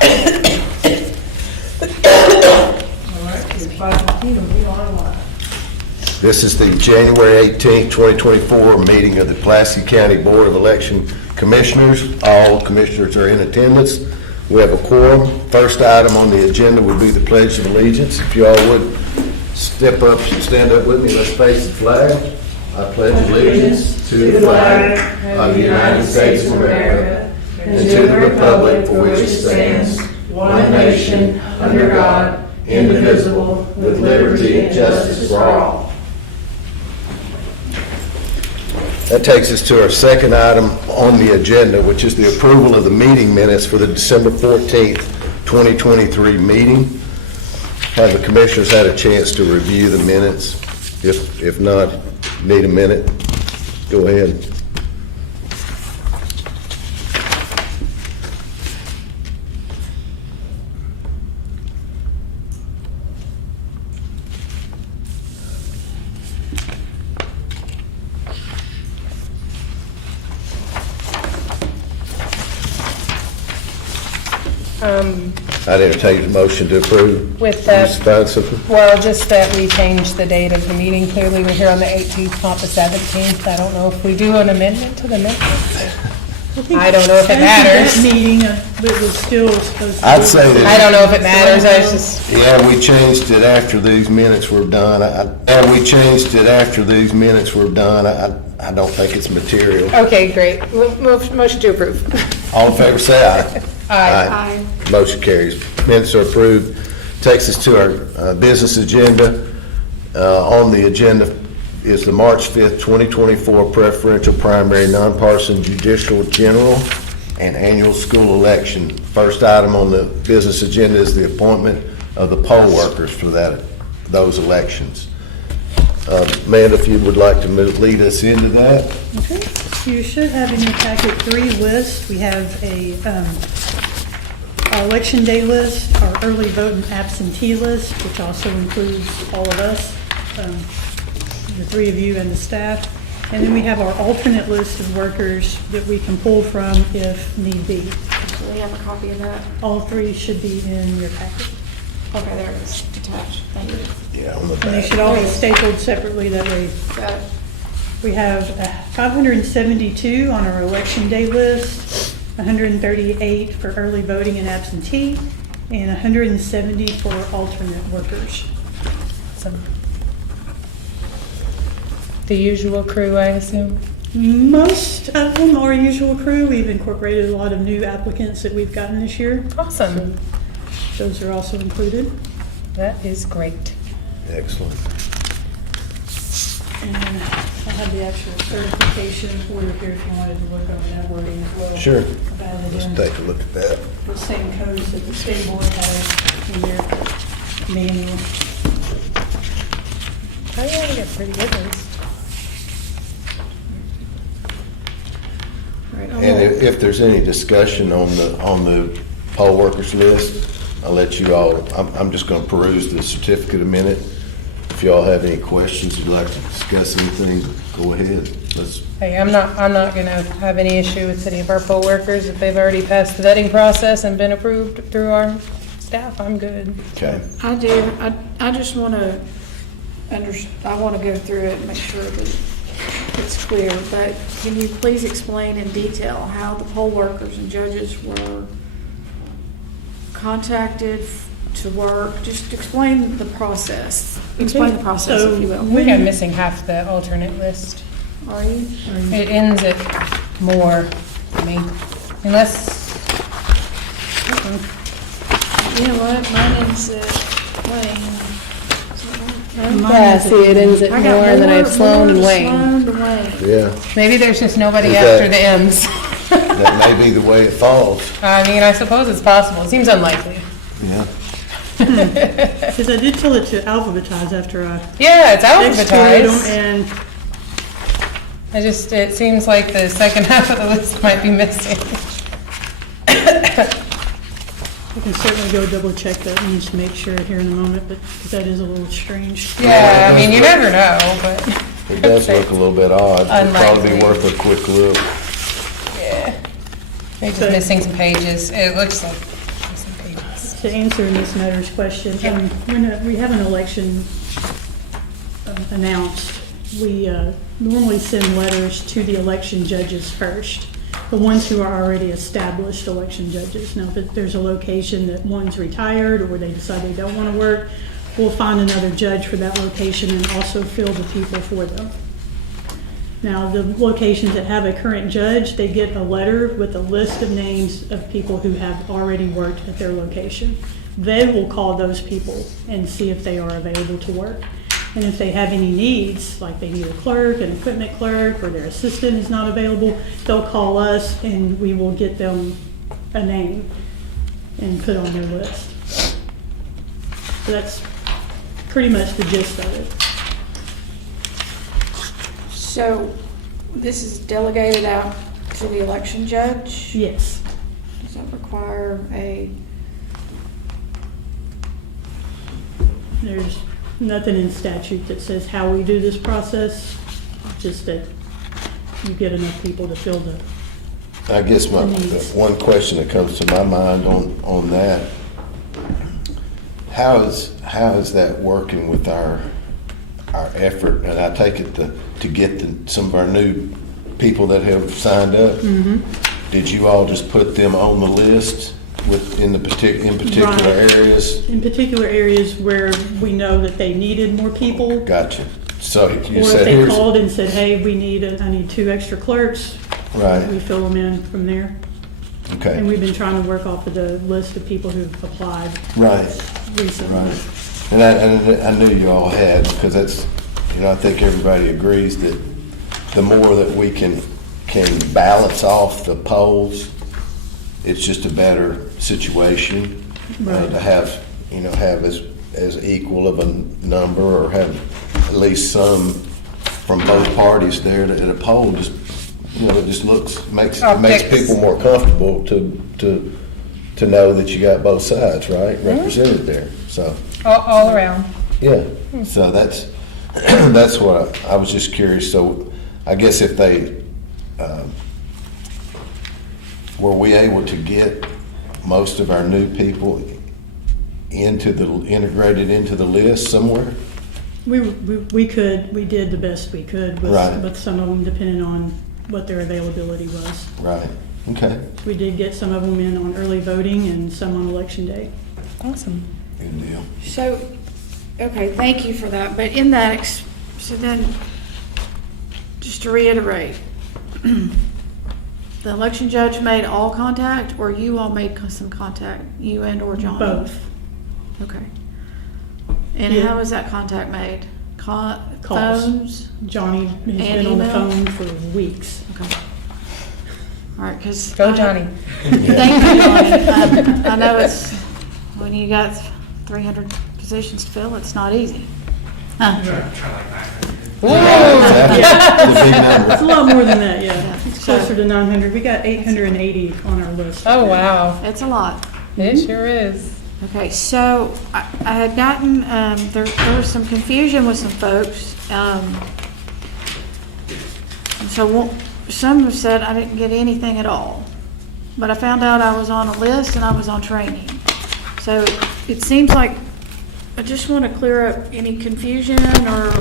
right, it's 5:15 and we are live. This is the January 18th, 2024 meeting of the Pulaski County Board of Election Commissioners. All commissioners are in attendance. We have a quorum. First item on the agenda would be the Pledge of Allegiance. If you all would step up, stand up with me, let's face the flag. I pledge allegiance to the flag of the United States of America and to the republic for which it stands, one nation, under God, indivisible, with liberty and justice for all. That takes us to our second item on the agenda, which is the approval of the meeting minutes for the December 14th, 2023 meeting. Have the commissioners had a chance to review the minutes? If not, need a minute? Go ahead. I'd entertain a motion to approve. With the, Ms. Feinstein? well, just that we changed the date of the meeting. Clearly, we're here on the 18th, not the 17th. I don't know if we do an amendment to the minutes. I don't know if it matters. That meeting, it was still supposed to. I'd say that. I don't know if it matters. I was just, Yeah, we changed it after these minutes were done. I don't think it's material. okay, great. Motion to approve. All in favor, say aye. Aye. Motion carries. Minutes are approved. Takes us to our business agenda. On the agenda is the March 5th, 2024 preferential primary nonpartisan judicial general and annual school election. First item on the business agenda is the appointment of the poll workers for those elections. Amanda, if you would like to lead us into that. Okay, you should have in your packet 3 lists. We have our election day list, our early vote and absentee list, which also includes all of us, the 3 of you and the staff. And then we have our alternate list of workers that we can pull from if need be. Do we have a copy of that? All 3 should be in your packet. Okay, there it is, attached, thank you. Yeah, on the And they back. should all be stapled separately, that way. Got it. We have 572 on our election day list, 138 for early voting and absentee, and 170 for alternate workers. The usual crew, I assume. Most of them are usual crew. We've incorporated a lot of new applicants that we've gotten this year. Awesome. Those are also included. That is great. Excellent. And I have the actual certification order here if you wanted to look over that wording as well. Sure. About it Let's in take a look at that. the same codes that the state board has in their manual. Oh, yeah, we got a pretty good list. Right, And if there's any discussion on the poll workers list, I'll let you all, I'm just going to peruse the certificate a minute. If y'all have any questions, you'd like to discuss anything, go ahead. Hey, I'm not gonna have any issue with any of our poll workers. If they've already passed the vetting process and been approved through our staff, I'm good. Okay. I do, I just want to I want to go through it and make sure that it's clear, but can you please explain in detail how the poll workers and judges were contacted to work? Just explain the process. Explain the process, if you I will. think I'm missing half the alternate list. Are you? It ends at more, I mean, unless, You know what, mine ends at Wayne. yeah, see, it ends at I got more, and then I have Sloan and Wayne. Sloan to Wayne. Yeah, Maybe there's just nobody Is after that- the M's. that may be the way it falls. I mean, I suppose it's possible. It seems unlikely. Yeah. Because I did tell it to alphabetize after I Yeah, it's exported them, alphabetized. and It seems like the second half of the list might be missing. I can certainly go double check that and just make sure here in a moment, but 'cause that is a little strange. Yeah, I mean, you never know, but. It does look a little bit odd. It'd probably be Unlikely. worth a quick look. Yeah. Maybe just missing some pages. It looks like missing To answer Ms. Nutter's question, when we have an election announced, we normally send letters to the election judges first, the ones who are already established election judges. Now, if there's a location that one's retired or they decide they don't want to work, we'll find another judge for that location and also fill the people for them. Now, the locations that have a current judge, they get a letter with a list of names of people who have already worked at their location. They will call those people and see if they are available to work. And if they have any needs, like they need a clerk, an equipment clerk, or their assistant is not available, they'll call us and we will get them a name and put on their list. So that's pretty much the gist of it. So this is delegated out to the election judge? Yes. Does that require There's nothing in statute that says how we do this process, just that you get enough people to fill the I guess my, needs. one question that comes to my mind on that, how is that working with our effort? And I take it to get some of our new people that have signed up. Mm-hmm. Did you all just put them on the list in particular Right. areas? In particular areas where we know that they needed more people. Gotcha. So you Or said if they here's, called and said, hey, I need 2 extra clerks, we right, fill them in from there. And okay, we've been trying to work off of the list of people who've applied right. recently. Right. And I knew you all had, because that's, I think everybody agrees that the more that we can balance off the polls, it's just a better situation. Right. To have, have as equal of a number, or have at least some from both parties there at a poll, just, it just makes Optics. people more comfortable to know that you got both sides, right, represented there, so. All around. Yeah, so that's what I was just curious. So I guess if they, were we able to get most of our new people integrated into the list somewhere? We did the best we could Right. with some of them, depending on what their availability was. Right, okay, We did get some of them in on early voting and some on election day. Awesome. good deal. So, okay, thank you for that, but in that, so then, just to reiterate, the election judge made all contact, or you all made some contact, you and or Johnny? Both. Okay. And Yeah. how was that contact made? Calls. Phones? Johnny has And been on the email? phone for weeks. Okay. All right, because. Go Johnny. Thank you, Johnny. I know it's, when you got 300 positions to fill, it's not easy. Huh. The big number. It's a lot more than that, yeah. It's So- closer to 900. We got 880 on our list. Oh, wow. It's a lot. It sure is. Okay, so I had gotten, there was some confusion with some folks. So some have said I didn't get anything at all. But I found out I was on a list and I was on training. So it seems like, I just want to clear up any confusion, or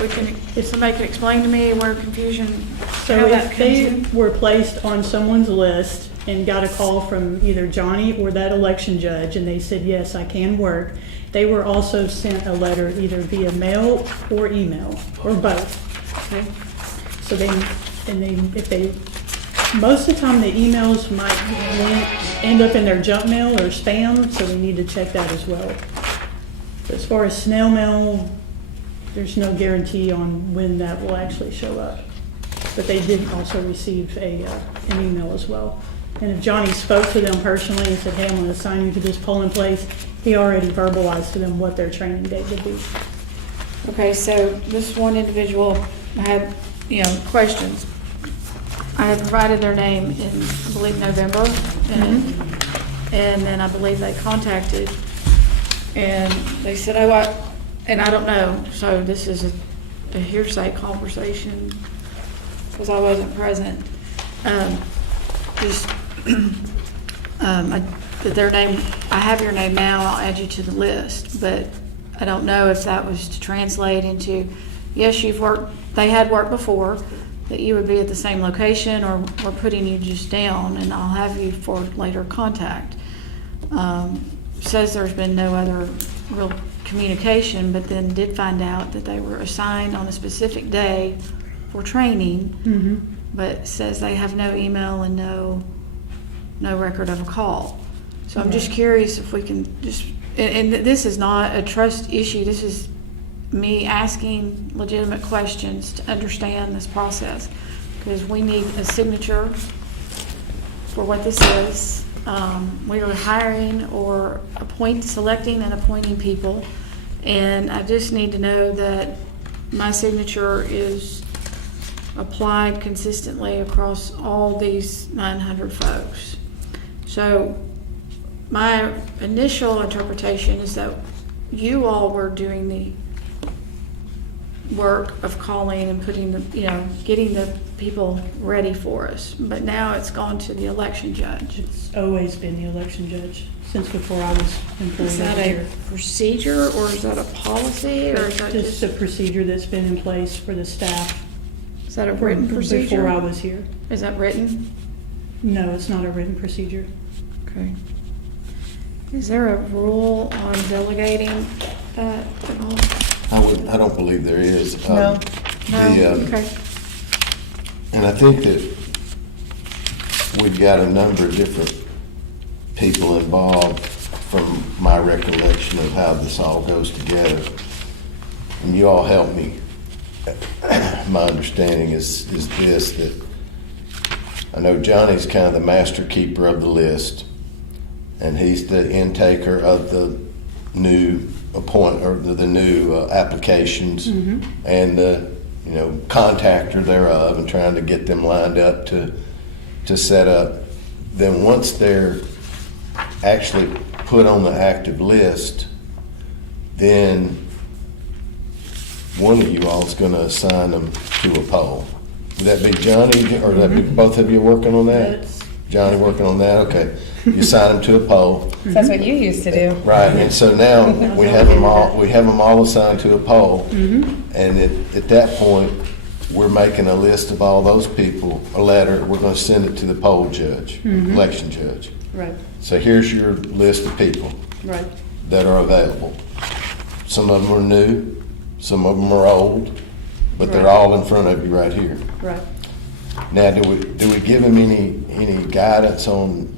if somebody can explain to me where confusion, So how that if they comes in. were placed on someone's list and got a call from either Johnny or that election judge, and they said, yes, I can work, they were also sent a letter either via mail or email, or both. Okay? So most of the time the emails might end up in their junk mail or spam, so we need to check that as well. As far as snail mail, there's no guarantee on when that will actually show up. But they did also receive an email as well. And if Johnny spoke to them personally and said, hey, I'm going to assign you to this polling place, he already verbalized to them what their training date would be. Okay, so this one individual had, questions. I had provided their name in, I believe, November, and then I believe they contacted, and they said, and I don't know, so this is a hearsay conversation, because I wasn't present. that their name, I have your name now, I'll add you to the list, but I don't know if that was to translate into, yes, you've worked, they had worked before, that you would be at the same location, or we're putting you just down and I'll have you for later contact. Says there's been no other real communication, but then did find out that they were assigned on a specific day for training, but says they have no email and no record of a call. So I'm just curious if we can just, and this is not a trust issue, this is me asking legitimate questions to understand this process, because we need a signature for what this is. We are hiring or selecting and appointing people, and I just need to know that my signature is applied consistently across all these 900 folks. So my initial interpretation is that you all were doing the work of calling and putting the, getting the people ready for us. But now it's gone to the election judge. It's always been the election judge, since before I was employed Is that here. a procedure, or is that a policy, or is that Just a procedure that's been in place for the staff is that a written procedure? before I was here. Is that written? No, it's not a written procedure. Okay. Is there a rule on delegating that at all? I don't believe there is. No. No? Okay. And I think that we've got a number of different people involved from my recollection of how this all goes together. And you all help me. My understanding is this, that I know Johnny's kind of the master keeper of the list, and he's the intaker of the new the new applications and the contactor thereof, and trying to get them lined up to set up. Then once they're actually put on the active list, then one of you all is going to assign them to a poll. Would that be Johnny, or would that be both of you working on that? That's- Johnny working on that? Okay. You assign them to a poll. So that's what you used to do. Right, and so now we have them all assigned to a poll. And at that point, we're making a list of all those people, a letter, we're gonna send it to the poll judge, election judge. Right, So here's your list of people right. that are available. Some of them are new, some of them are old, but they're Right. all in front of you right here. Right. Now, do we give them any guidance on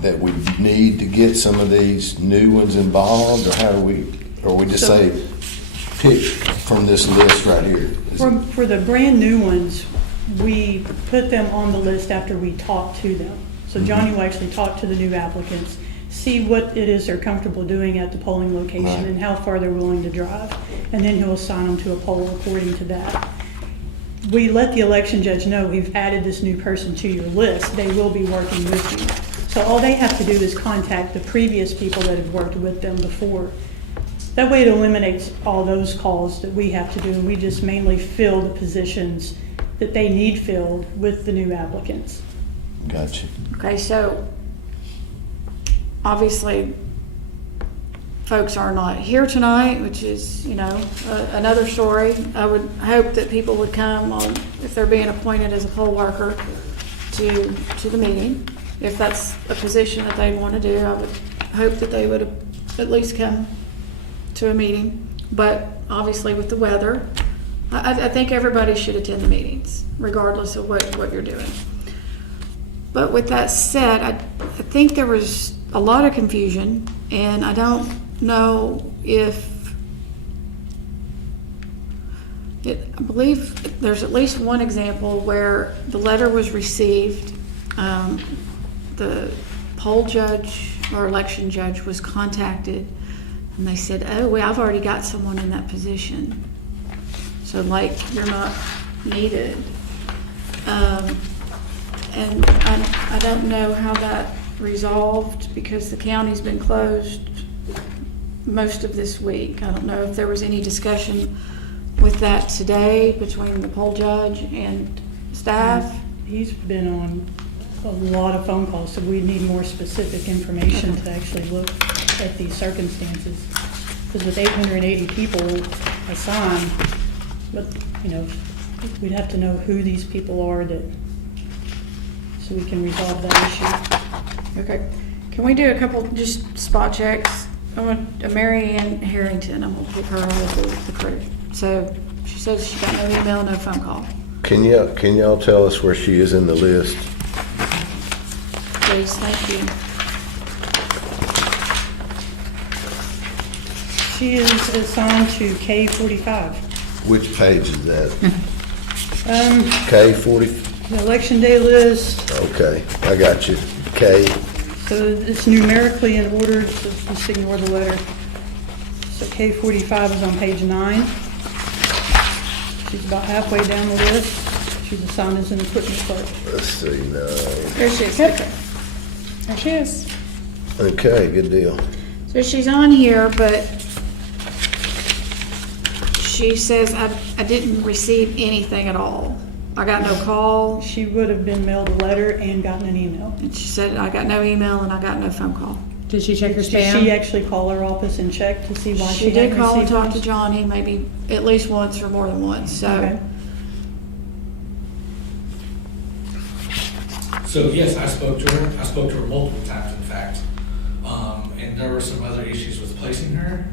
that we need to get some of these new ones involved, or how do we, or we just So- say, pick from this list right here? Is it- For the brand new ones, we put them on the list after we talk to them. So Johnny will actually talk to the new applicants, see what it is they're comfortable doing at the polling location Right. and how far they're willing to drive. And then he'll assign them to a poll according to that. We let the election judge know we've added this new person to your list. They will be working with you. So all they have to do is contact the previous people that have worked with them before. That way it eliminates all those calls that we have to do, and we just mainly fill the positions that they need filled with the new applicants. Gotcha. Okay, so obviously, folks are not here tonight, which is, another story. I would hope that people would come on, if they're being appointed as a poll worker, to the meeting. If that's a position that they want to do, I would hope that they would at least come to a meeting. But obviously with the weather, I think everybody should attend the meetings, regardless of what you're doing. But with that said, I think there was a lot of confusion, and I don't know if I believe there's at least one example where the letter was received, the poll judge or election judge was contacted, and they said, oh, well, I've already got someone in that position. So you're not needed. And I don't know how that resolved, because the county's been closed most of this week. I don't know if there was any discussion with that today between the poll judge and staff. He's been on a lot of phone calls, so we need more specific information to actually look at these circumstances. Because with 880 people assigned, but, you know, we'd have to know who these people are that, so we can resolve that issue. Okay. Can we do a couple just spot checks? I want Mary Ann Harrington, I'm gonna put her on the crew. So she says she got no email, no phone call. Can y'all tell us where she is in the list? Please, thank you. She is assigned to K-45. Which page is that? Um, K-40, the election day list, okay, I got you. K, so it's numerically in order, so just ignore the letter. So K-45 is on page 9. She's about halfway down the list. She's assigned as an equipment clerk. let's see, no. There she is. Yep. There she is. Okay, good deal. So she's on here, but she says, I didn't receive anything at all. I got no call, She would have been mailed a letter and gotten an email. and she said, I got no email and I got no phone call. Did she check her Did she spam? actually call our office and check to see why She she did hadn't call and received talk to those? Johnny, maybe at least once or more than once, so. Okay. So yes, I spoke to her. I spoke to her multiple times, in fact. And there were some other issues with placing her.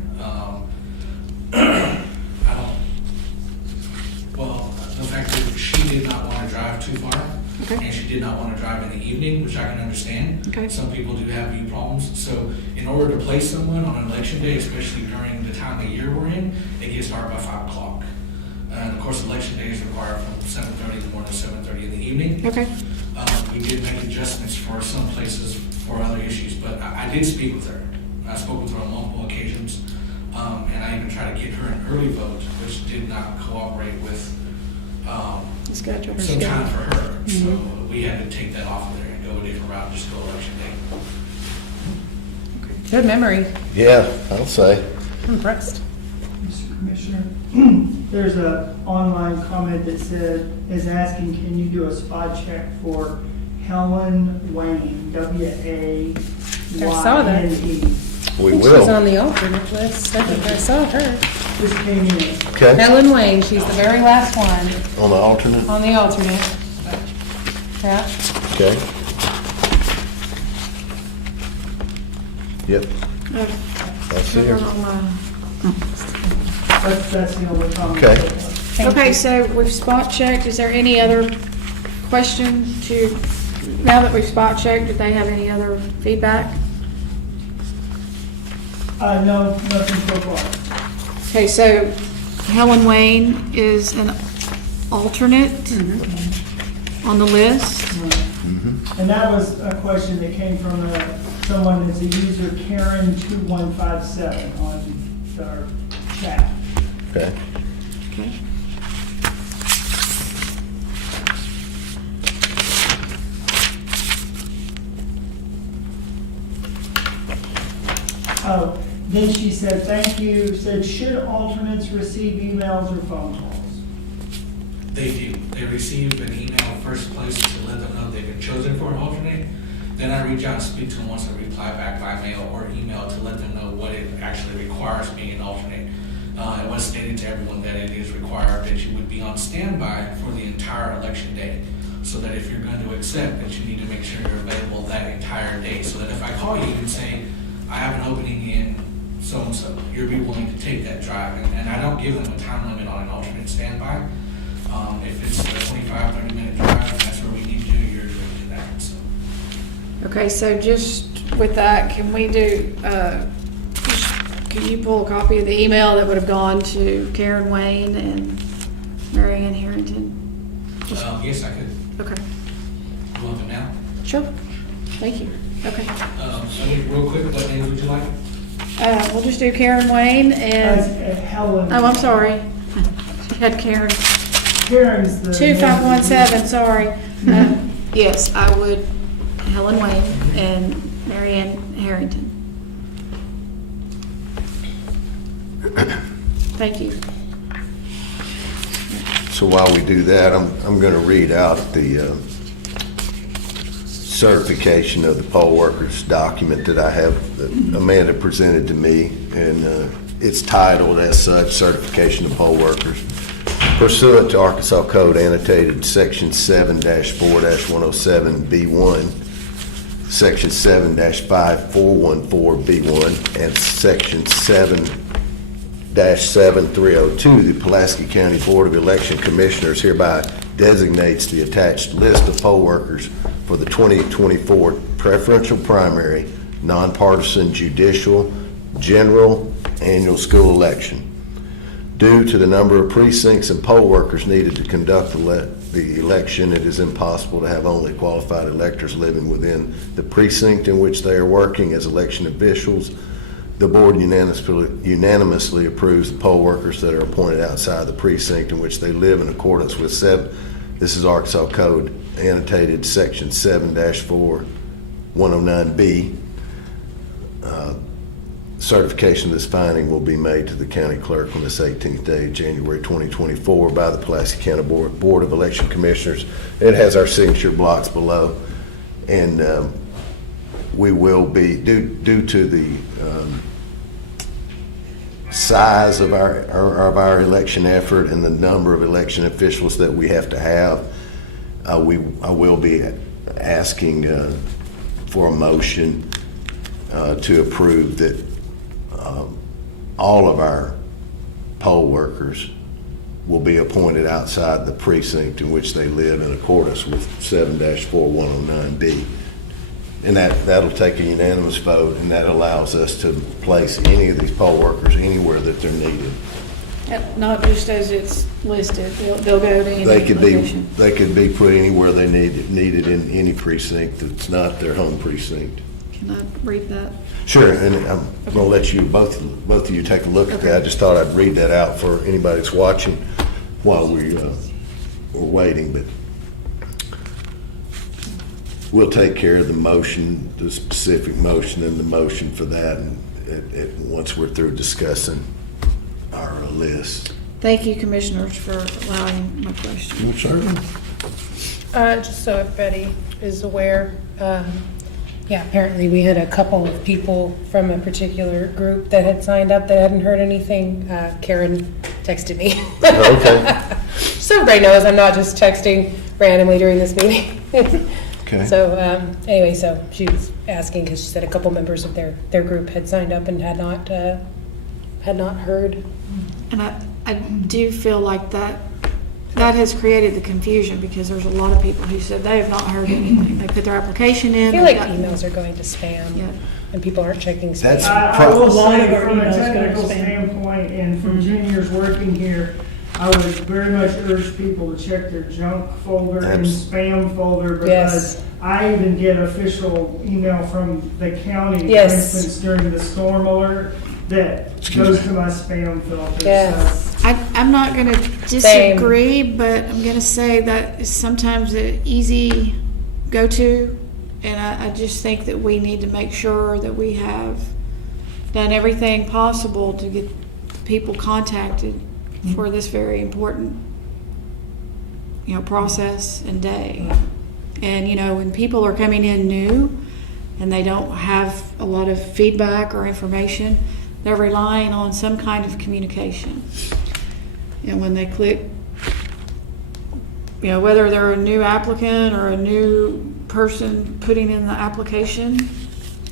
Well, the fact that she did not want to drive too far. Okay. And she did not want to drive in the evening, which I can understand. Okay. Some people do have view problems. So in order to place someone on an election day, especially during the time of year we're in, it gets dark by 5 o'clock. And of course, election day is required from 7:30 in the morning to 7:30 in the evening. Okay, We did make adjustments for some places for other issues, but I did speak with her. I spoke with her on multiple occasions, and I even tried to get her an early vote, which did not cooperate with the schedule. some time for her. So we had to take that off of there and go a different route, just go election day. Good memory. Yeah, I'll say. I'm impressed. Mr. Commissioner, there's a online comment that is asking, can you do a spot check for Helen Wayne, W-A-Y-N-E? saw that. We She's on will. the alternate list. I think I saw her. Just came in. Okay, Helen Wayne, she's the very last one on the alternate, on the alternate. Yeah. okay. Yep, I see her. That's the only comment. Okay. Thank Okay, you. so we've spot checked. Is there any other question to, now that we've spot checked, did they have any other feedback? No, nothing so far. Okay, so Helen Wayne is an alternate on the list. And that was a question that came from someone that's a user, Karen2157, on our chat. Okay. Okay. Oh, then she said, thank you, said, should alternates receive emails or phone calls? They do. They receive an email first place to let them know they've been chosen for an alternate. Then I reach out and speak to them once I reply back by mail or email to let them know what it actually requires being an alternate. It was stated to everyone that it is required that you would be on standby for the entire election day. So that if you're going to accept, that you need to make sure you're available that entire day. So that if I call you and say, I have an opening in so-and-so, you'll be willing to take that drive. And I don't give them a time limit on an alternate standby. If it's a 25, 30-minute drive, that's where we need to do, you're doing that, so. Okay, so just with that, can we do, can you pull a copy of the email that would have gone to Karen Wayne and Mary Ann Harrington? Yes, I could. Okay, You want them now? sure. Thank you. Okay. So real quick, what names would you like? We'll just do Karen Wayne and, Helen. oh, I'm sorry. She had Karen, Karen's the. 2517, sorry. Yes, I would, Helen Wayne and Mary Ann Harrington. Thank you. So while we do that, I'm going to read out the certification of the poll workers document that I have, that Amanda presented to me, and it's titled as such, Certification of Poll Workers. Pursuant to Arkansas Code annotated Section 7-4-107B1, Section 7-5414B1, and Section 7-7302, the Pulaski County Board of Election Commissioners hereby designates the attached list of poll workers for the 2024 preferential primary, nonpartisan judicial, general, annual school election. Due to the number of precincts and poll workers needed to conduct the election, it is impossible to have only qualified electors living within the precinct in which they are working as election officials. The board unanimously approves the poll workers that are appointed outside the precinct in which they live in accordance with this is Arkansas Code annotated Section 7-4109B. Certification of this finding will be made to the county clerk on this 18th day of January 2024 by the Pulaski County Board of Election Commissioners. It has our signature blocks below, and we will be, due to the size of our election effort and the number of election officials that we have to have, I will be asking for a motion to approve that all of our poll workers will be appointed outside the precinct in which they live in accordance with 7-4109B. And that'll take a unanimous vote, and that allows us to place any of these poll workers anywhere that they're needed. Not just as it's listed, they'll go to any They could location. be put anywhere they needed in any precinct that's not their home precinct. Can I read that? Sure, and I'm gonna let you, both of you take a look at that. I just thought I'd read that out for anybody that's watching while we're waiting, but we'll take care of the motion, the specific motion and the motion for that, and once we're through discussing our list. Thank you, commissioners, for allowing my question. Certainly. Just so everybody is aware, yeah, apparently we had a couple of people from a particular group that had signed up that hadn't heard anything. Karen texted me. Okay. So everybody knows I'm not just texting randomly during this meeting. Okay. So anyway, so she was asking because she said a couple members of their group had signed up and had not heard. And I do feel like that has created the confusion, because there's a lot of people who said they have not heard anything. They put their application in. I feel like they've got- emails are going to spam, Yeah. and people aren't checking spam. That's- I will A lot say, of our from a emails go to technical spam. standpoint and from 10 years working here, I would very much urge people to check their junk folder and spam folder, Yes. because I even get official email from the county, for Yes. instance, during the storm alert, that goes to my spam filter. Yes. I'm not going to disagree, but I'm going to say that is sometimes an easy go-to, and I just think that we need to make sure that we have done everything possible to get people contacted for this very important, process and day. And, when people are coming in new and they don't have a lot of feedback or information, they're relying on some kind of communication. When they click, whether they're a new applicant or a new person putting in the application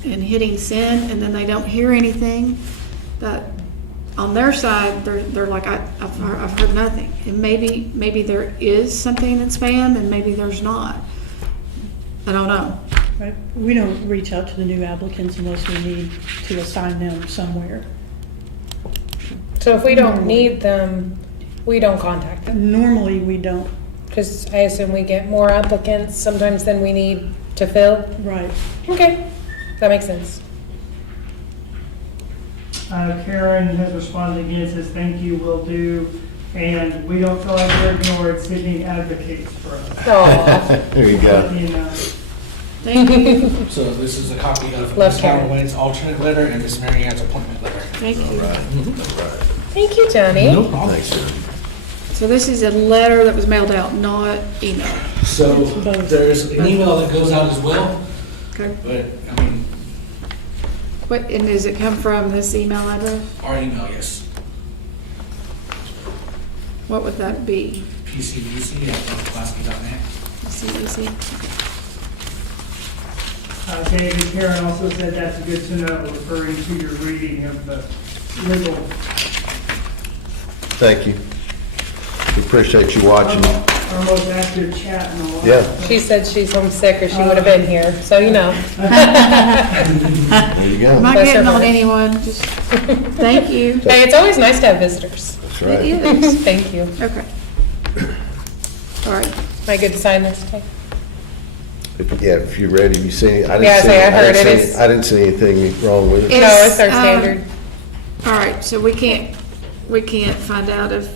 and hitting send, and then they don't hear anything, that on their side, they're like, I've heard nothing. And maybe there is something in spam, and maybe there's not. I don't know. Right. We don't reach out to the new applicants unless we need to assign them somewhere. So if we don't need them, we don't contact them. Normally, we don't. Because I assume we get more applicants sometimes than we need to fill. Right. Okay, that makes sense. Karen has responded again, says, thank you, will do, and we don't feel like we're ignored. Sydney advocates for us. Oh, There you go. You know. Thank you. So this is a copy of Love Ms. Karen. Howard Wayne's alternate letter and Ms. Mary Ann's appointment letter. Thank All you. right. All right. thank you, Tony. No problem. Thanks, sir. So this is a letter that was mailed out, not email. So It's both. there's an email that goes out as well, Okay. but, I mean, What, and does it come from this email address? our email, yes, What would that be? pcbc@pulaski.net. CEC? David, Karen also said that's good to know, referring to your reading of the legal. Thank you. We appreciate you watching. Our most active chat and all that. Yeah. She said she's homesick or she would have been here, so you know. There you I'm go. not Bless getting her on heart. anyone, just, thank you. Hey, it's always nice to have visitors. That's It right. is. Thank you. Okay. All right. Am I good to sign this today? Yeah, if you're ready, you see, I Yeah, didn't see, I heard didn't it see- is- I didn't see anything wrong with it. No, it's our um, standard. All right, so we can't find out if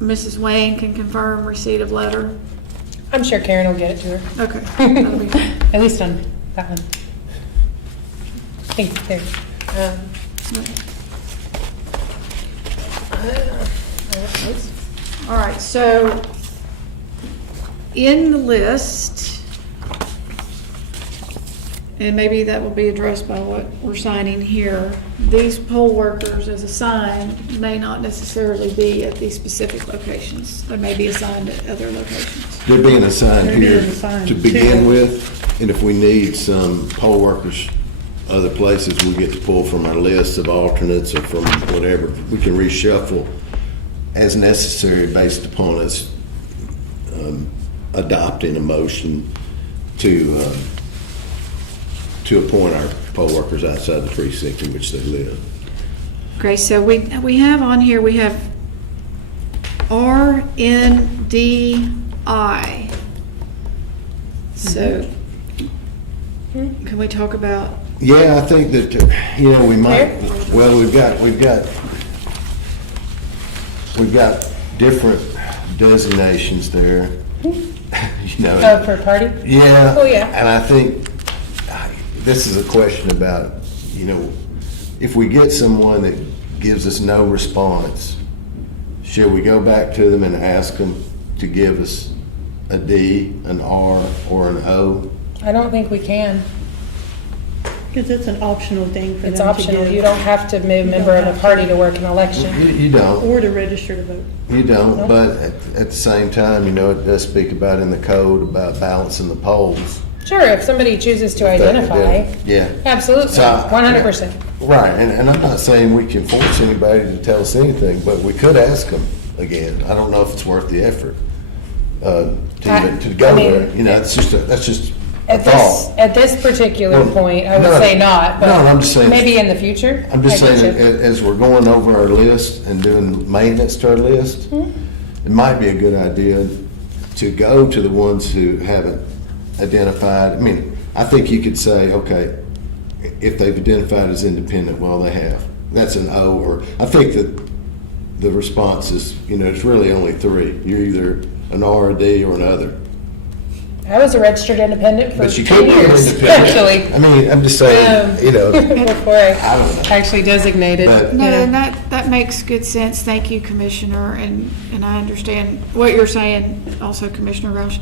Mrs. Wayne can confirm receipt of letter? I'm sure Karen will get it to her, Okay. That'll be fine. at least on that one. Thank you, Karen. All right, so in the list, and maybe that will be addressed by what we're signing here, these poll workers as assigned may not necessarily be at these specific locations. They may be assigned at other locations. They're being assigned They're being here assigned to to- begin with, and if we need some poll workers other places, we get to pull from our list of alternates or from whatever. We can reshuffle as necessary based upon us adopting a motion to appoint our poll workers outside the precinct in which they live. Okay, so we have on here, we have RNDI. So, can we talk about, Yeah, I think that, we might, well, we've got different designations there, Oh, for a party? Yeah. Oh, yeah. And I think this is a question about, if we get someone that gives us no response, should we go back to them and ask them to give us a D, an R, or an O? I don't think we can. Because it's an optional thing for them It's to optional. give. You don't have to be a member of a party to work an election. You don't. Or to register to vote. You don't, but at the same time, it does speak about in the code about balancing the polls. Sure, if somebody chooses to identify, Yeah. absolutely, So, 100%. Right, and I'm not saying we can force anybody to tell us anything, but we could ask them again. I don't know if it's worth the effort to go I mean, there. That's just a At thought. this particular Well, point, I would no, say not, no, I'm just but saying- maybe in the future. I'm just I get saying, you. as we're going over our list and doing maintenance to our list, Hmm? it might be a good idea to go to the ones who haven't identified. I mean, I think you could say, okay, if they've identified as independent, well, they have. That's an O, or I think that the response is, it's really only three. You're either an R, a D, or an other. I was a registered independent for But you 10 could be an years, independent. actually, I mean, I'm just saying, before I I don't know. actually designated. But- no, Yeah. and that makes good sense. Thank you, Commissioner, and I understand what you're saying, also Commissioner Roush.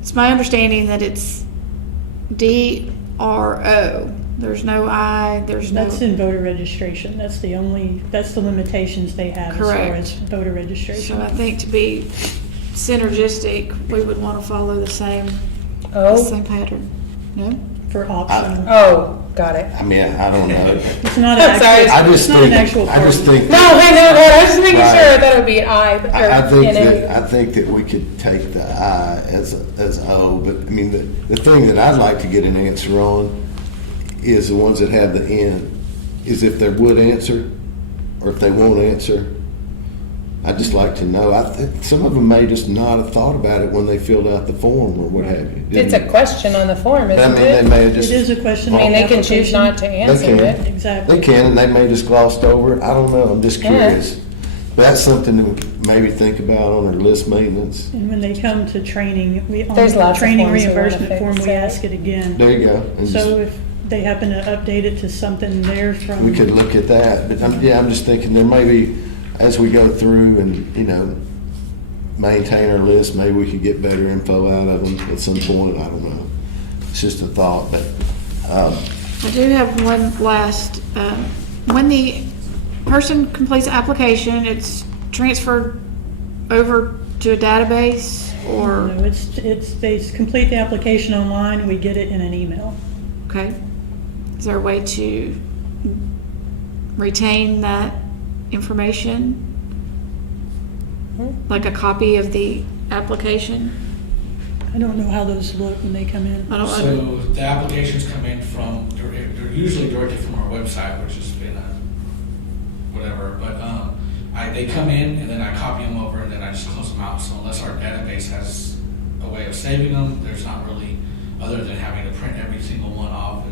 It's my understanding that it's DRO. There's no I, there's no. That's in voter registration. That's the limitations they have as far Correct. as voter So registration. I think to be synergistic, we would want to follow the same Oh, pattern. No? For optional. oh, got it. I mean, I don't know. It's not an I'm sorry. actual, I just it's not think, an actual I just party. think. No, I know that, I was just making Right. sure, I thought it would be an I, or I think NA. I think that we could take the I as O, but I mean, the thing that I'd like to get an answer on is the ones that have the N, is if they would answer, or if they won't answer. I'd just like to know. I think some of them may just not have thought about it when they filled out the form or what have you. It's a question on the form, I isn't mean, they it? may have It just. is a question. I mean, of they can choose not to answer can. it. Exactly. They can, and they may just glossed over it. I don't know. I'm just Yeah. curious. But that's something to maybe think about on our list maintenance. And when they come to training, on There's the lots of training forms we wanna reimbursement form, fix, we right? ask it again. There you go. And So just- if they happen to update it to something there from. we could look at that. But I'm just thinking there may be as we go through and, maintain our list, maybe we could get better info out of them at some point, I don't know. It's just a thought, but, I do have one last, when the person completes the application, it's transferred over to a database or, No, they complete the application online, and we get it in an email. okay? Is there a way to retain that information? Like a copy of the application? I don't know how those look when they come in. I don't, So the applications come in from, they're usually directly from our website, which has been whatever, but they come in and then I copy them over and then I just close them out. So unless our database has a way of saving them, there's not really, other than having to print every single one off,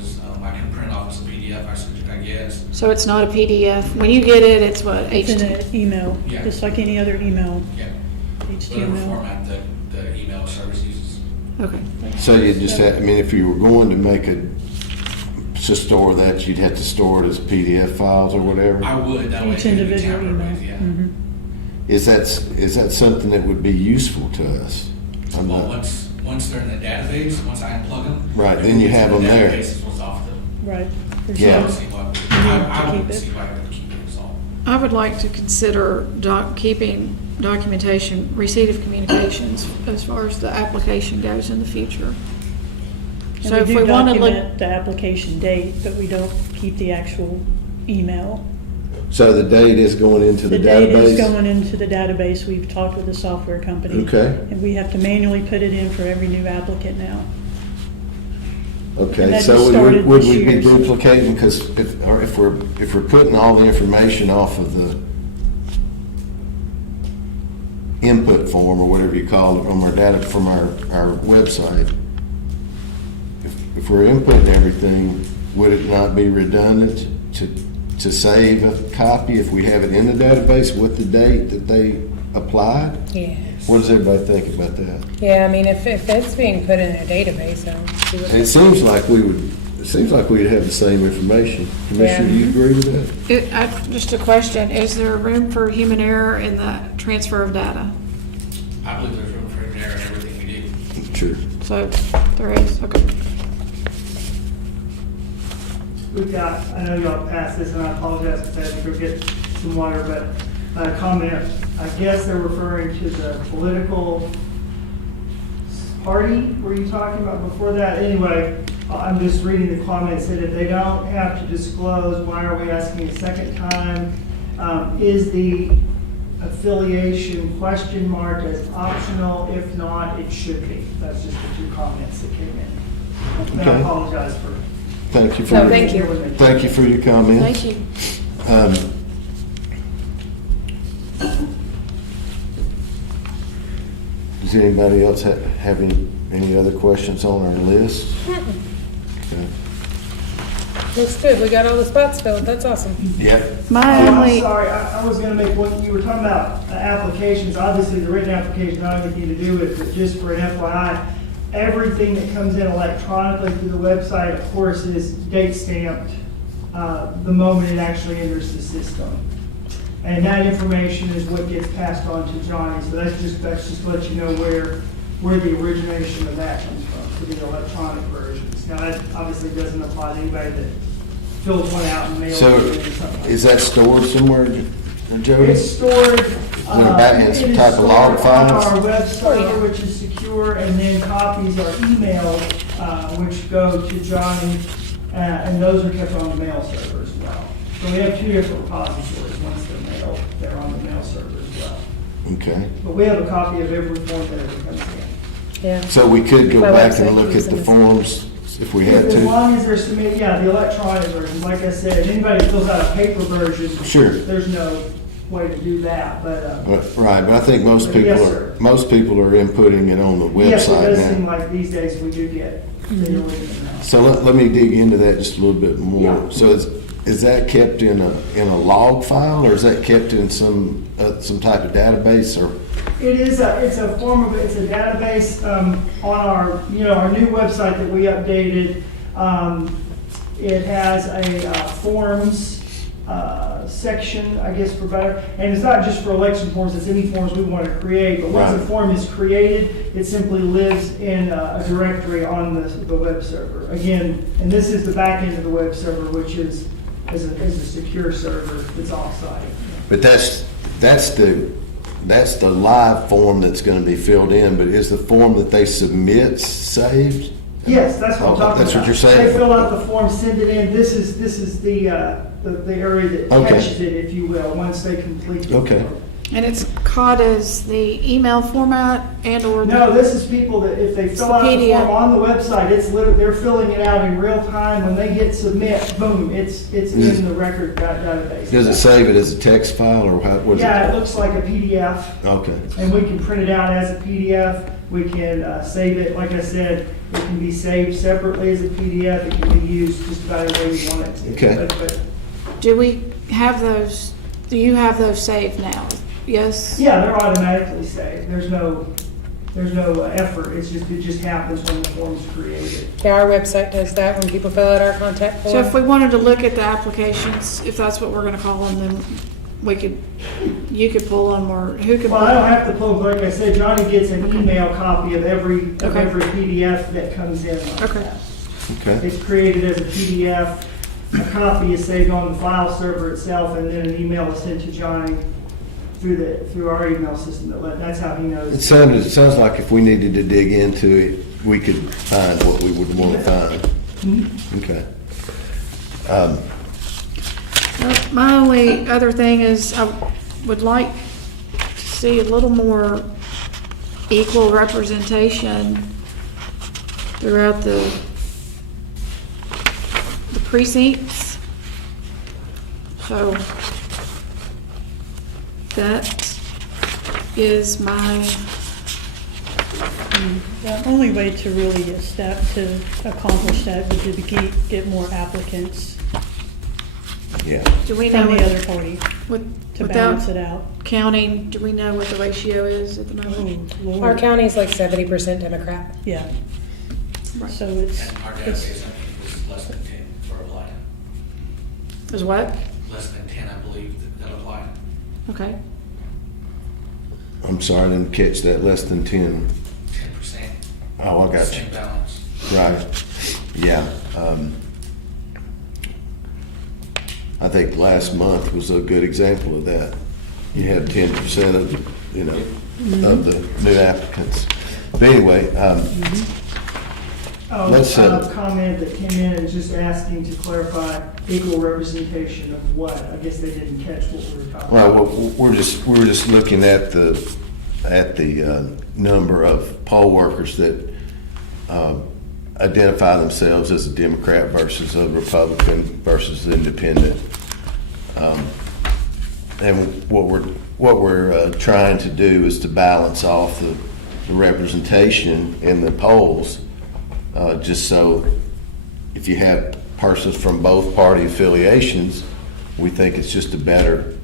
I can print off as a PDF, I guess. so it's not a PDF. When you get it, it's what, It's in HTML? an email, Yeah. just like any other email, Yeah, whatever HTML. format the email service uses. Okay. so you just have, if you were going to to store that, you'd have to store it as PDF files or whatever? I would, that way it Each could be individual tampered email. with, yeah. Mhm. Is that something that would be useful to us? I'm Well, not- once they're in the database, once I unplug them. Right, then you have them there. The database is what's off the, Right. There's Yeah. I no- don't see why, to I keep wouldn't it. see why I would keep it, so. I would like to consider keeping documentation, receipt of communications as far as the application goes in the future. So And if we we do want to look, document the application date, but we don't keep the actual email. So the date is going into the The date is database? going into the database. We've talked with the software company. Okay. And we have to manually put it in for every new applicant now. And Okay, that so just would started would this we be year, so- duplicating, because if we're putting all the information off of the input form, or whatever you call it, from our data, from our website, if we're inputting everything, would it not be redundant to save a copy if we have it in the database with the date that they applied? Yeah. What does everybody think about that? Yeah, I mean, if it's being put in a database, I don't see what. And it seems like we'd have the same information. Commissioner, do you agree with that? just a question, is there room for human error in the transfer of data? I believe there's room for error in everything we do. Sure. So there is, okay. We've got, I know y'all passed this, and I apologize if I have to go get some water, but a comment, I guess they're referring to the political party, were you talking about before that? Anyway, I'm just reading the comments, that if they don't have to disclose, why are we asking a second time? Is the affiliation question marked as optional? If not, it should be. That's just the two comments that came in. And I Okay. apologize for. Thank you for, No, thank you. thank you for your comments. Thank you. Does anybody else have any other questions on our list? Okay. Looks good, we got all the spots filled, that's awesome. Yep. My I'm only, sorry, I was gonna make one, you were talking about applications, obviously the written application, not anything to do with, but just for an FYI, everything that comes in electronically through the website, of course, is date stamped, the moment it actually enters the system. And that information is what gets passed on to Johnny, so that's just to let you know where the origination of that comes from, for the electronic versions. Now, that obviously doesn't apply to anybody that fills one out and mails So it or something like is that stored somewhere, Jody? It's stored. back in some type of log files? On our web Oh, server, yeah. which is secure, and then copies are emailed, which go to Johnny, and those are kept on the mail server as well. So we have two different repositories. Once they're mailed, they're on the mail server as well. Okay. But we have a copy of every form that ever comes in. Yeah. So we could go My back website and look at using the this. forms if we had As to? long as they're submitted, yeah, the electronic version, like I said, anybody that fills out a paper version. Sure. There's no way to do that, but, Right, but I think most people Yes, are, sir. most people are inputting it on the yes, it website does now. seem like these days we do get the illegal now. So let me dig into that just a little bit more. Yeah. So is that kept in a log file, or is that kept in some type of database, or? It's a form of, it's a database, on our, our new website that we updated. It has a, forms section, I guess, for better. And it's not just for election forms, it's any forms we want to create. But once a Right. form is created, it simply lives in a directory on the web server. Again, and this is the back end of the web server, which is a secure server that's offsite. But that's the live form that's gonna be filled in, but is the form that they submit saved? Yes, that's what I'm talking about. That's what you're saying? They fill out the form, send it in. This is the area that Okay. catches it, if you will, once they complete the Okay. form. And it's caught as the email format and/or No, this is people that if they fill out the PDF. form on the website, it's literally, they're filling it out in real time. When they hit submit, boom, it's in the record database. Does it save it as a text file or how, what's it? Yeah, it looks like a PDF, Okay, and we can print it out as a PDF. We can save it, like I said, it can be saved separately as a PDF. It can be used just about any way you want it to. Okay. But do we have those, do you have those saved now? Yes? yeah, they're automatically saved. There's no effort. It just happens when the form's created. Yeah, our website does that when people fill out our contact So if form. we wanted to look at the applications, if that's what we're gonna call them, then you could pull them, or who could? Well, pull I don't them? have to pull, like I said, Johnny gets an email copy of every Okay. PDF that comes in. like Okay. that. okay. It's created as a PDF, a copy is saved on the file server itself, and then an email is sent to Johnny through our email system. That's how he It knows. sounds like if we needed to dig into it, we could find what we would want to find. Okay. My only other thing is I would like to see a little more equal representation throughout the precincts. So that is my, The only way to really accomplish that would be to get more applicants Yeah. do we know from the what- other party to without balance it out. counting, do we know what the ratio is at the moment? Oh, Lord. Our county's like 70% Democrat. Yeah, Right. so it's, And our database, I it's, think, was less than 10 for applying. Is what? Less than 10, I believe, that applied. Okay. I'm sorry, I didn't catch that, less than 10. 10%. Oh, I got you. Same balance. Right, yeah. I think last month was a good example of that. You had 10% of, of the new applicants. But anyway, let's, A comment that came in is just asking to clarify equal representation of what? I guess they didn't catch what we were talking about. well, we were just looking at the number of poll workers that identify themselves as a Democrat versus a Republican versus independent. And what we're trying to do is to balance off the representation in the polls, just so if you have persons from both party affiliations, we think it's just a better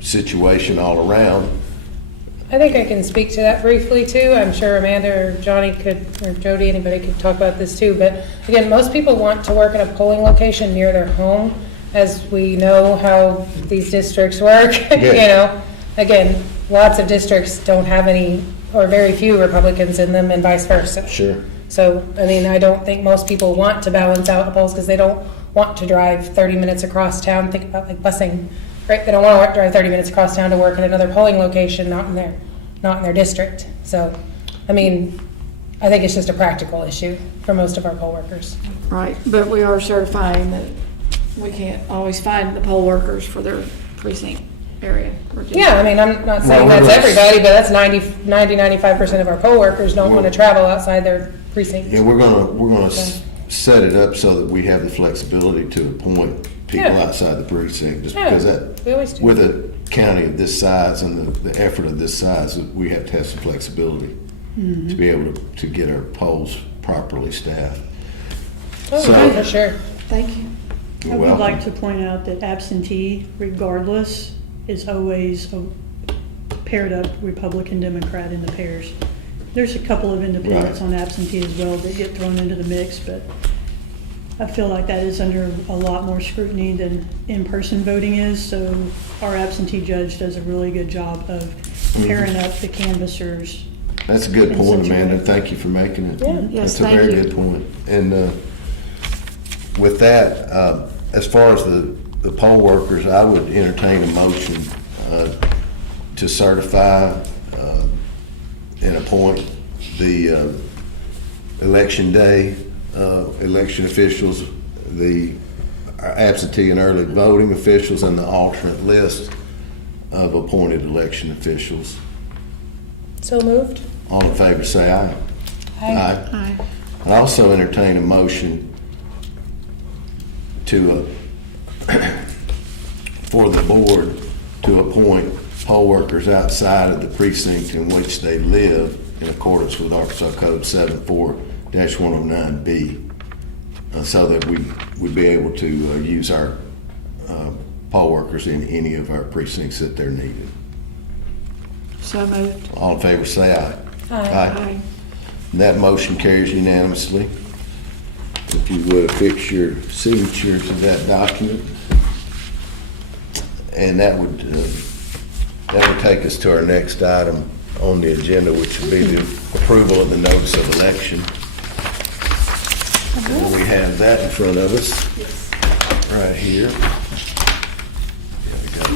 situation all around. I think I can speak to that briefly too. I'm sure Amanda or Johnny could, or Jody, anybody could talk about this too. But again, most people want to work in a polling location near their home, as we know how these districts work. Again, lots of districts don't have any or very few Republicans in them and vice versa. Sure. So, I mean, I don't think most people want to balance out the polls because they don't want to drive 30 minutes across town. Think about like busing, right? They don't want to drive 30 minutes across town to work at another polling location, not in their district. So, I mean, I think it's just a practical issue for most of our poll workers. Right, but we are certifying that we can't always find the poll workers for their precinct area. Yeah, I mean, I'm not saying Well, that's we're- everybody, but that's 95% of our poll workers don't want to travel outside their precinct. And we're gonna set it up so that we have the flexibility to appoint people Yeah. outside the precinct, just Yeah, because that, we always do. with a county of this size and the effort of this size, we have to have some flexibility to be able to get our polls properly staffed. Oh, So- yeah, for sure. Thank you. You're I would welcome. like to point out that absentee, regardless, is always paired up Republican, Democrat in the pairs. There's a couple of independents Right. on absentee as well that get thrown into the mix, but I feel like that is under a lot more scrutiny than in-person voting is, so our absentee judge does a really good job of pairing up the canvassers. That's a good In point, such a Amanda. way. Thank you for making it. Yeah. Yes, That's a thank very you. good point. And with that, as far as the poll workers, I would entertain a motion to certify and appoint the election day election officials, the absentee and early voting officials, and the alternate list of appointed election officials. So moved? All in favor, say aye. Aye. Aye. I also entertain a motion to, for the board to appoint poll workers outside of the precinct in which they live in accordance with Arkansas Code 74-109B, so that we would be able to use our poll workers in any of our precincts that they're needed. So moved. All in favor, say aye. Aye. And that motion carries unanimously. If you would affix your signature to that document. And that would take us to our next item on the agenda, which would be the approval of the notice of election. And we have that in front of us. Right here. There we go.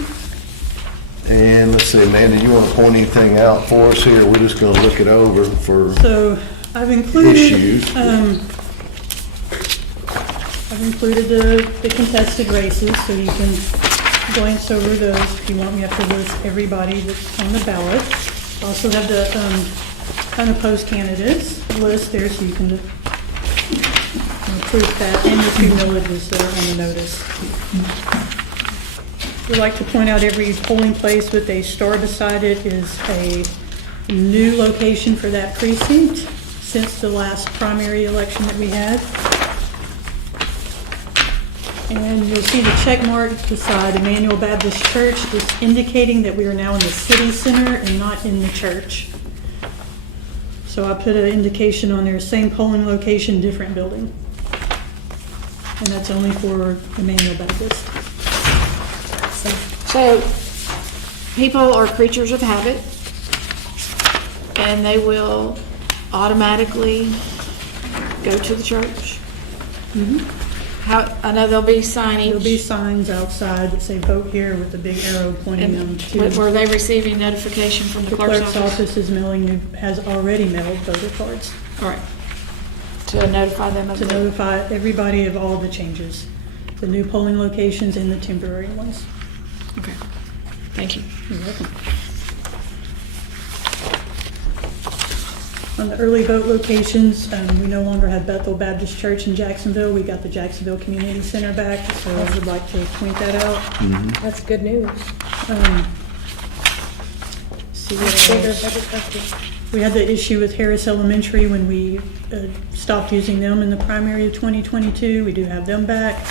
And let's see, Amanda, you want to point anything out for us here? We're just going to look it over for So I've included, issues. I've included the contested races, so you can glance over those. If you want me, I have to list everybody that's on the ballot. I also have the unopposed candidates list there, so you can approve that, and the 2 millages that are on the notice. We'd like to point out every polling place with a star beside it is a new location for that precinct since the last primary election that we had. And you'll see the check mark beside Emmanuel Baptist Church. It's indicating that we are now in the city center and not in the church. So I put an indication on there, same polling location, different building. And that's only for Emmanuel Baptist. So, people are creatures of habit, and they will automatically go to the church. How, I know there'll be signage. There'll be signs outside that say vote here with the big arrow pointing them And to. were they receiving notification from the The clerk's clerk's office? office is has already mailed voter cards All right. To notify them of to the, notify everybody of all the changes, the new polling locations and the temporary ones. okay. Thank you. You're welcome. On the early vote locations, we no longer have Bethel Baptist Church in Jacksonville. We got the Jacksonville Community Center back, so I would like to point that out. That's good news. See what else. We had the issue with Harris Elementary when we stopped using them in the primary of 2022. We do have them back.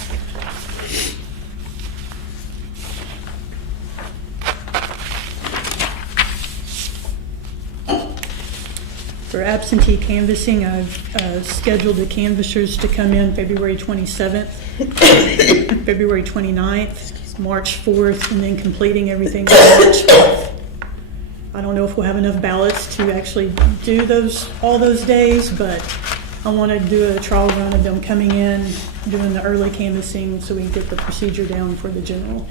For absentee canvassing, I've scheduled the canvassers to come in February 27th, February 29th, March 4th, and then completing everything on March 5th. I don't know if we'll have enough ballots to actually do all those days, but I want to do a trial run of them coming in, doing the early canvassing, so we can get the procedure down for the general.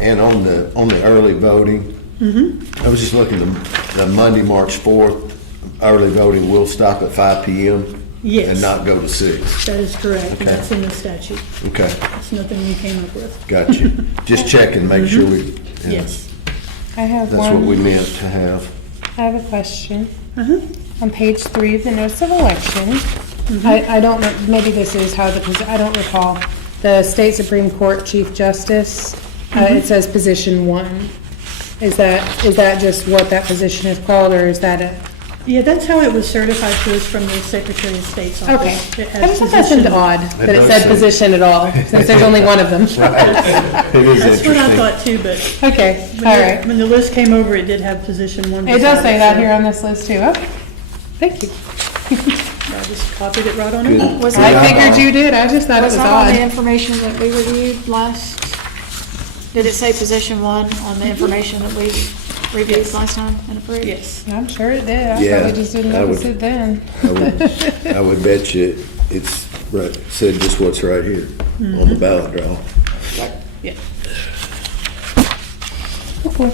And on the early voting, I was just looking, the Monday, March 4th, early voting will stop at 5 p.m. Yes. And not go to 6. That is correct, and Okay. that's in the statute. Okay, It's nothing we came up with. got you. Just checking, make sure we, Yes. I have that's what we one, meant to have. I have a question. Uh-huh. On page 3 of the notice of election, I don't know, maybe this is how I don't recall. The State Supreme Court Chief Justice, it says position 1. Is that just what that position is called, or is that a? Yeah, that's how it was certified to us from the Secretary of State's office. Okay. It I has just thought that seemed position. odd, that it does said say- position at all, since there's only one of them. It is That's what I interesting. thought too, but Okay, all right. when the list came over, it did have position 1. It does beside say that so- here on this list too. Okay, thank you. I just copied it right on Good. over. Was I that, figured you did, I just thought it was was that on the odd. information that we reviewed last? Did it say position 1 on the information that we reviewed last time and approved? Yes. I'm sure it did, I Yeah, probably just didn't I notice would- it then. I would bet you it's right, said just what's right here on the ballot draw. Yeah. Okay.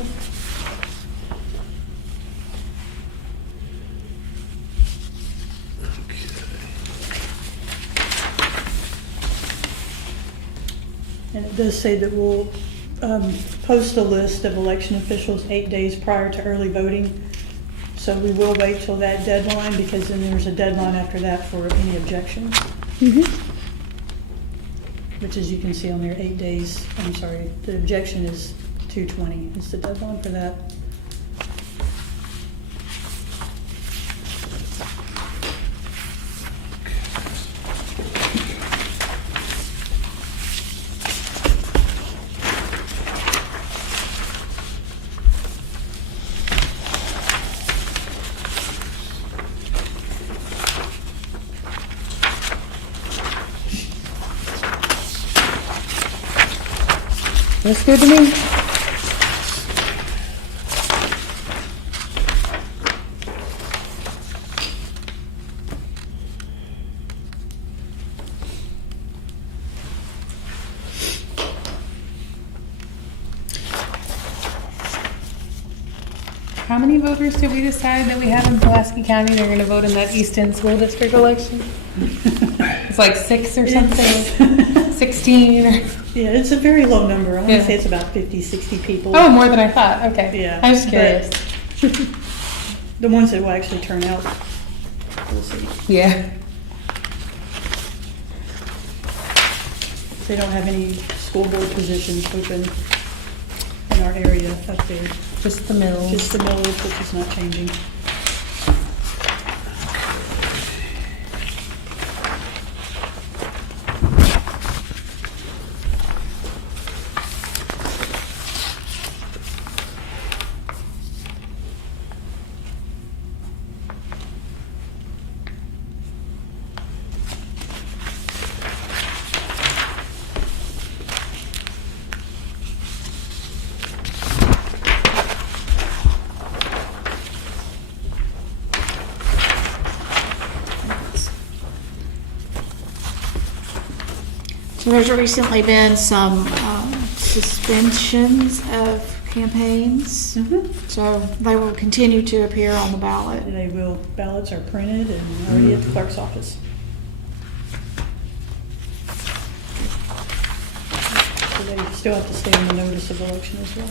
And it does say that we'll post a list of election officials 8 days prior to early voting. So we will wait till that deadline, because then there's a deadline after that for any objections. Which, as you can see on there, 8 days, I'm sorry, the objection is 2/20, is the deadline for that. Looks good to me. How many voters did we decide that we have in Pulaski County that are gonna vote in that Easton School District election? It's like 6 or something, 16 or, Yeah, it's a very low number. I want Yeah. to say it's about 50, 60 people. oh, more than I thought, okay. Yeah, I was but- curious. The ones that will actually turn out, we'll see. Yeah. They don't have any school board positions open in our area up there. Just the mills. Just the mills, which is not changing. So there's recently been some suspensions of campaigns. So they will continue to appear on the ballot. They will, ballots are printed and already at the clerk's office. So they still have to stay on the notice of election as well.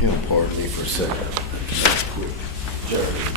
You'll pardon me for a second. Quick, Jerry.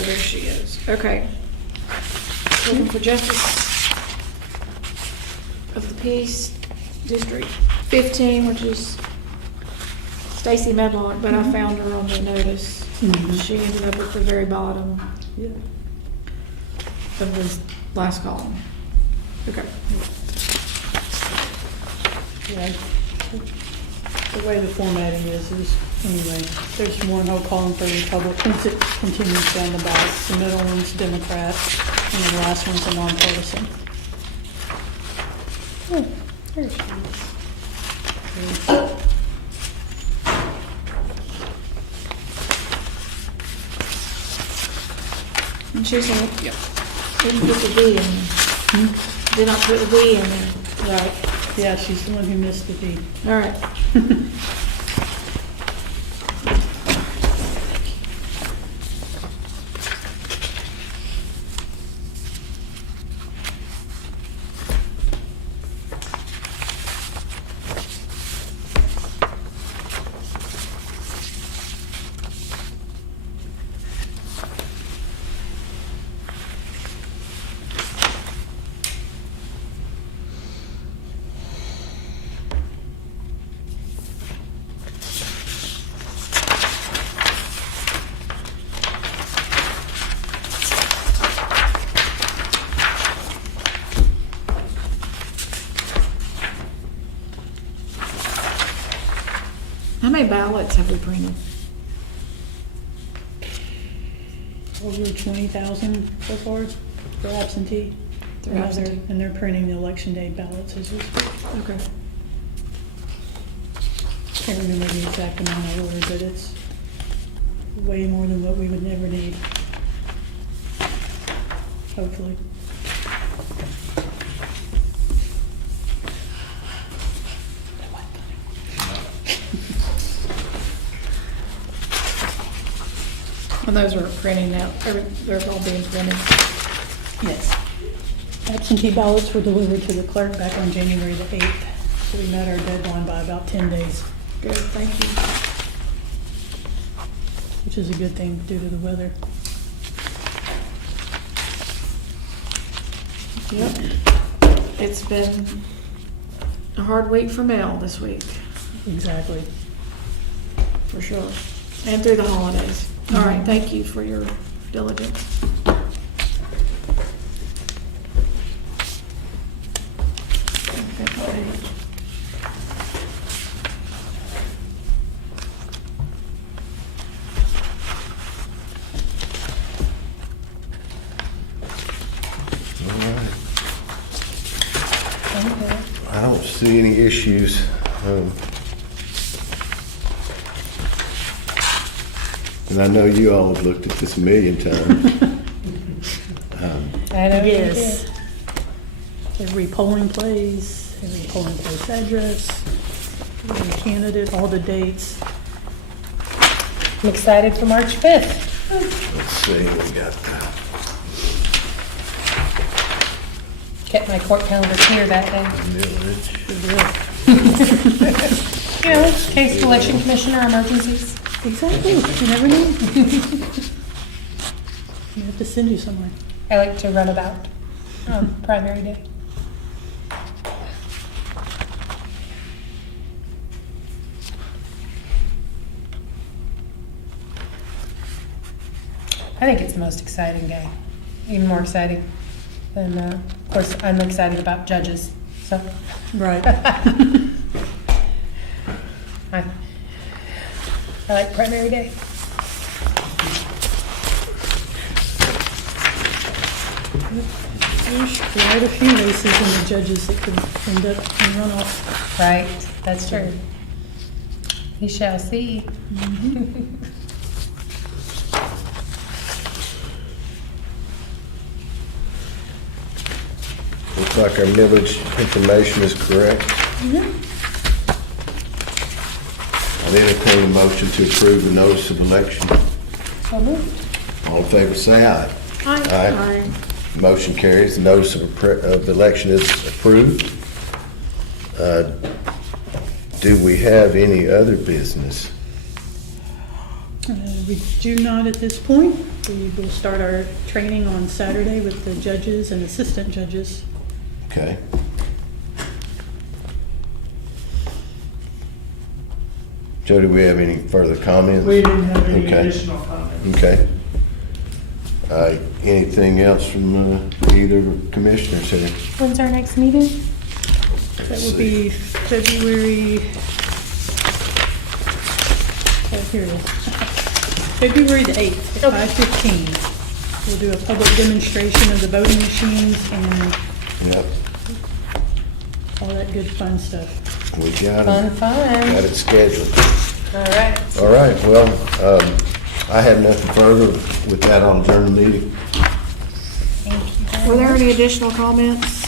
there she is. Okay. Looking for Justice of the Peace, District 15, which is Stacy Medlock, but I found her on the notice. She ended up at the very bottom Yeah. of this last column. Okay. Yeah. The way the formatting is anyway, there's one whole column for Republicans, it continues down the bottom. The middle one's Democrat, and the last one's a nonpartisan. Oh, there she is. And she's the one, yep. Didn't put the V in there. Did not put the V in there. Right. Yeah, she's the one who missed the D. All right. How many ballots have we printed? Over 20,000 so far for absentee. For And absentee. And they're printing the election day ballots as we speak. Okay. Can't remember the exact amount I ordered, but it's way more than what we would never need. Hopefully. And those are printing now, they're all being printed. Yes. Absentee ballots were delivered to the clerk back on January the 8th, so we met our deadline by about 10 days, Good, thank which is a good thing due to the weather. you. Yep. It's been a hard week for mail this week, Exactly. for sure. And through the holidays. All right, thank you for your diligence. Okay. All right. Okay. I don't see any issues. And I know you all have looked at this a million times. I know you Yes. did. Every polling place, every polling place address, every candidate, all the dates. I'm excited for March 5th. Let's see, we got Kept my court calendar clear that day. millage. You know, in case election commissioner emergencies. Exactly, you never know. We have to send you somewhere. I like to run about on primary day. I think it's the most exciting day, even more exciting than, of course, I'm excited about judges, so. Right. I like primary day. There's quite a few races in the judges that could end up in runoff. Right, that's true. We shall see. Looks like our millage information is correct. I'll entertain a motion to approve the notice of election. So moved. All in favor, say aye. Aye. Motion carries. The notice of election is approved. Do we have any other business? We do not at this point. We will start our training on Saturday with the judges and assistant judges. Okay. Joe, do we have any further comments? We didn't have any Okay. additional comments. Okay. Anything else from either commissioners here? When's our next meeting? That will be February, here it is. February the 8th at 5:15. We'll do a public demonstration of the voting machines and Yep, all that good fun stuff. we got Fun, it. fun. Got it scheduled. All right. All right, well, I have nothing further. With that, I'll adjourn the meeting. Thank you. Were there any additional comments?